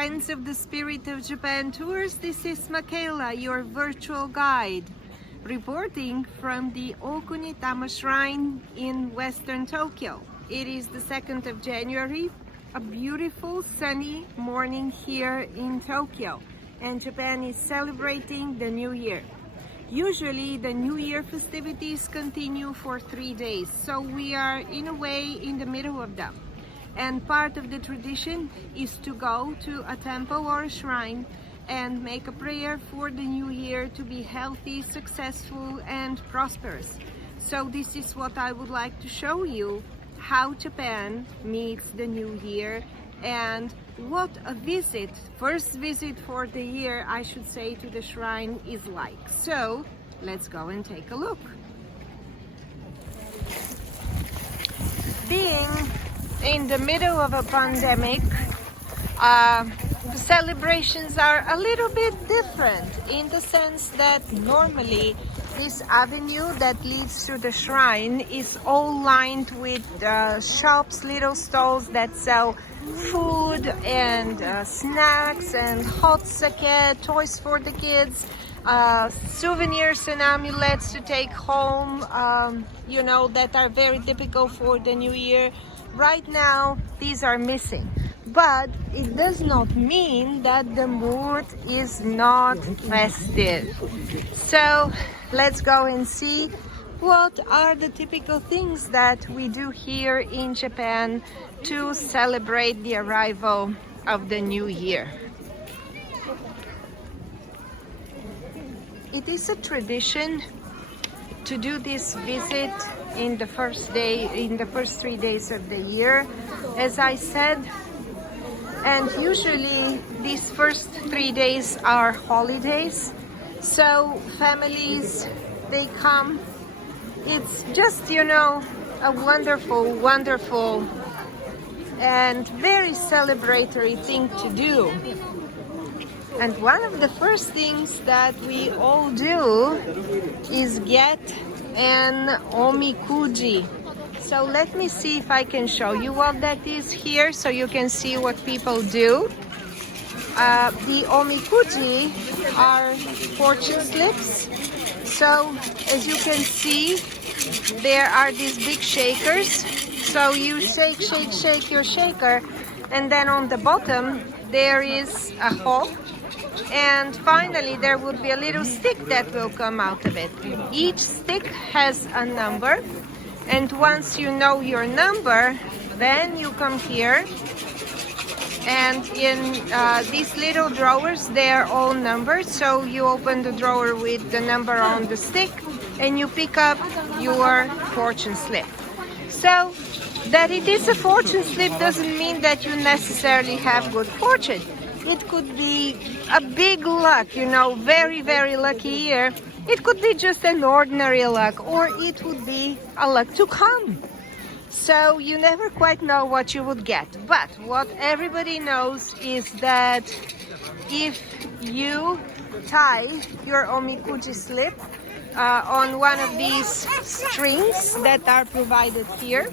Friends of the Spirit of Japan Tours. This is Michaela, your virtual guide, reporting from the Okunitama Shrine in Western Tokyo. It is the 2nd of January, a beautiful sunny morning here in Tokyo, and Japan is celebrating the New Year. Usually the New Year festivities continue for 3 days, so we are in a way in the middle of them. And part of the tradition is to go to a temple or a shrine and make a prayer for the new year to be healthy, successful, and prosperous. So this is what I would like to show you, how Japan meets the new year and what a first visit for the year, I should say, to the shrine is like. So let's go and take a look. Being in the middle of a pandemic, the celebrations are a little bit different in the sense that normally this avenue that leads to the shrine is all lined with shops, little stalls that sell food and snacks and hot sake, toys for the kids, souvenirs and amulets to take home, that are very typical for the new year. Right now, these are missing, but it does not mean that the mood is not festive. So let's go and see what are the typical things that we do here in Japan to celebrate the arrival of the new year. It is a tradition to do this visit in the first 3 days of the year, as I said, and usually these first 3 days are holidays, so families, they come. It's just, a wonderful and very celebratory thing to do. And one of the first things that we all do is get an omikuji. So let me see if I can show you what that is here so you can see what people do. The omikuji are fortune slips. So as you can see, there are these big shakers. So you shake your shaker, and then on the bottom there is a hole. And finally there would be a little stick that will come out of it. Each stick has a number, and once you know your number, then you come here, and in these little drawers, they're all numbered. So you open the drawer with the number on the stick and you pick up your fortune slip. So that it is a fortune slip doesn't mean that you necessarily have good fortune. It could be a big luck, very, very lucky year. It could be just an ordinary luck, or it would be a luck to come. So you never quite know what you would get. But what everybody knows is that if you tie your omikuji slip on one of these strings that are provided here,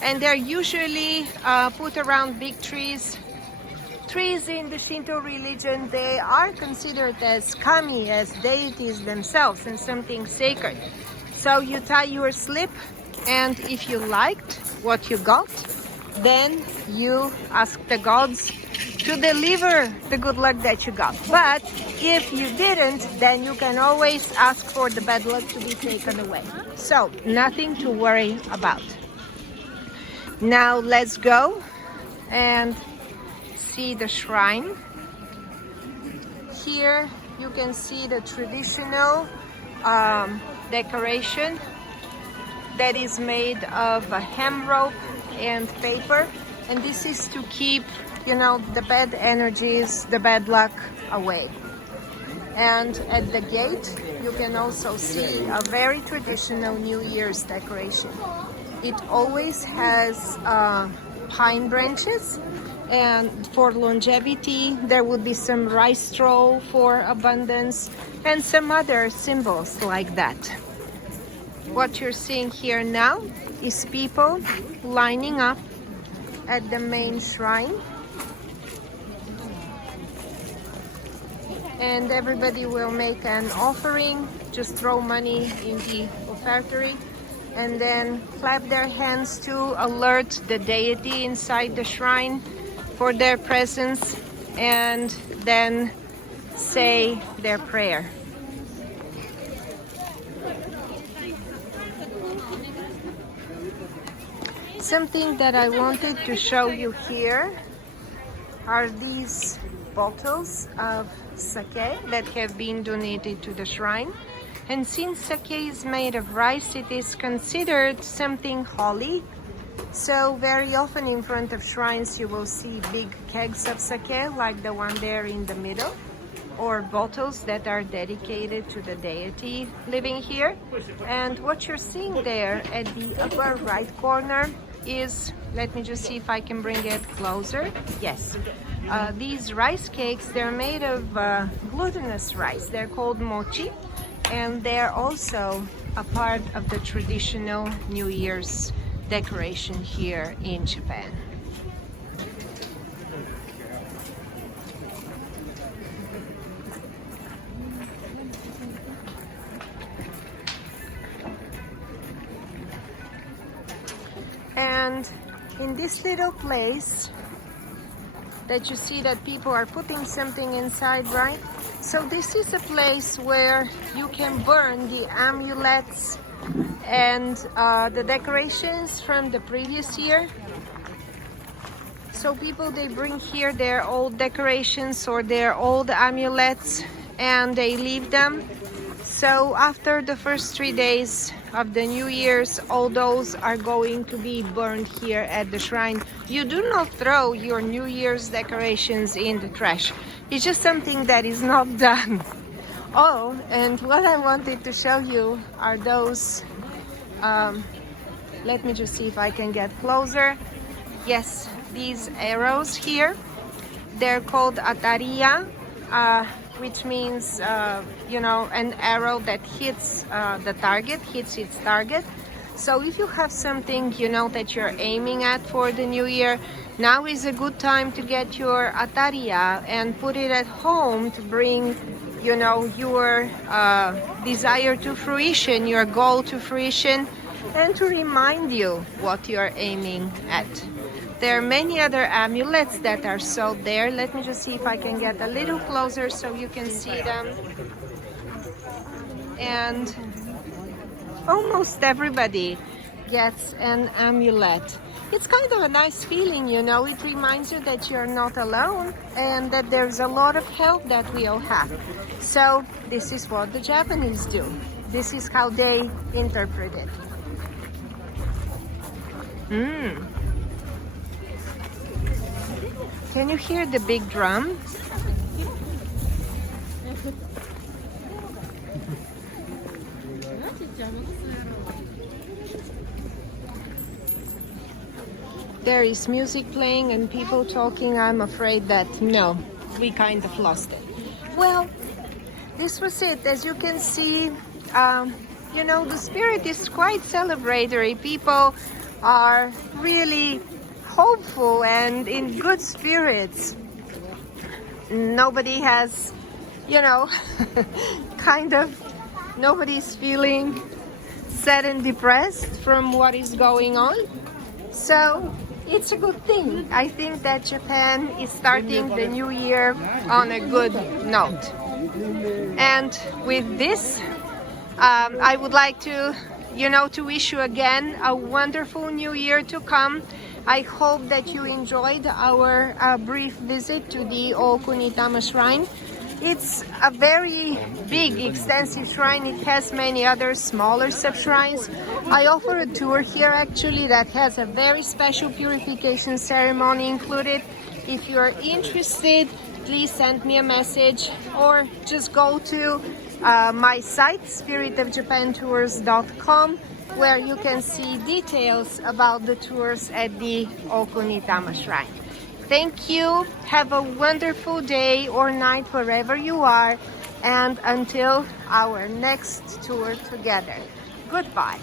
and they're usually put around big trees. Trees in the Shinto religion, they are considered as kami, as deities themselves, and something sacred. So you tie your slip, and if you liked what you got, then you ask the gods to deliver the good luck that you got. But if you didn't, then you can always ask for the bad luck to be taken away. So nothing to worry about. Now let's go and see the shrine. Here you can see the traditional decoration that is made of a hem rope and paper, and this is to keep the bad energies, the bad luck away. And at the gate you can also see a very traditional New Year's decoration. It always has pine branches, and for longevity there would be some rice straw for abundance and some other symbols like that. What you're seeing here now is people lining up at the main shrine. and everybody will make an offering, just throw money in the offertory, and then clap their hands to alert the deity inside the shrine for their presence, and then say their prayer. Something that I wanted to show you here are these bottles of sake that have been donated to the shrine. And since sake is made of rice, it is considered something holy. So very often in front of shrines you will see big kegs of sake like the one there in the middle, or bottles that are dedicated to the deity living here. And what you're seeing there at the upper right corner is, let me just see if I can bring it closer. Yes, these rice cakes, they're made of glutinous rice. They're called mochi, and they're also a part of the traditional New Year's decoration here in Japan. And in this little place that you see that people are putting something inside, right? So this is a place where you can burn the amulets and the decorations from the previous year. So people, they bring here their old decorations or their old amulets and they leave them. So after the first 3 days of the New Year's, all those are going to be burned here at the shrine. You do not throw your New Year's decorations in the trash. It's just something that is not done. Oh, and what I wanted to show you are those, let me just see if I can get closer. Yes, these arrows here, they're called atariya, which means, you know, an arrow that hits the target, hits its target. So if you have something, you know, that you're aiming at for the new year, now is a good time to get your atariya and put it at home to bring, you know, your desire to fruition, your goal to fruition, and to remind you what you're aiming at. There are many other amulets that are sold there. Let me just see if I can get a little closer so you can see them. And almost everybody gets an amulet. It's kind of a nice feeling, you know. It reminds you that you're not alone and that there's a lot of help that we all have. So this is what the Japanese do. This is how they interpret it. Can you hear the big drum? There is music playing and people talking. I'm afraid that no, we kind of lost it. Well, this was it. As you can see, you know, the spirit is quite celebratory. People are really hopeful and in good spirits. Nobody has, you know, kind of, nobody's feeling sad and depressed from what is going on. So it's a good thing. I think that Japan is starting the new year on a good note. And with this, I would like to, you know, to wish you again a wonderful new year to come. I hope that you enjoyed our brief visit to the Okunitama Shrine. It's a very big, extensive shrine. It has many other smaller sub-shrines. I offer a tour here actually that has a very special purification ceremony included. If you're interested, please send me a message or just go to my site, spiritofjapantours.com, where you can see details about the tours at the Okunitama Shrine. Thank you. Have a wonderful day or night wherever you are, and until our next tour together. Goodbye.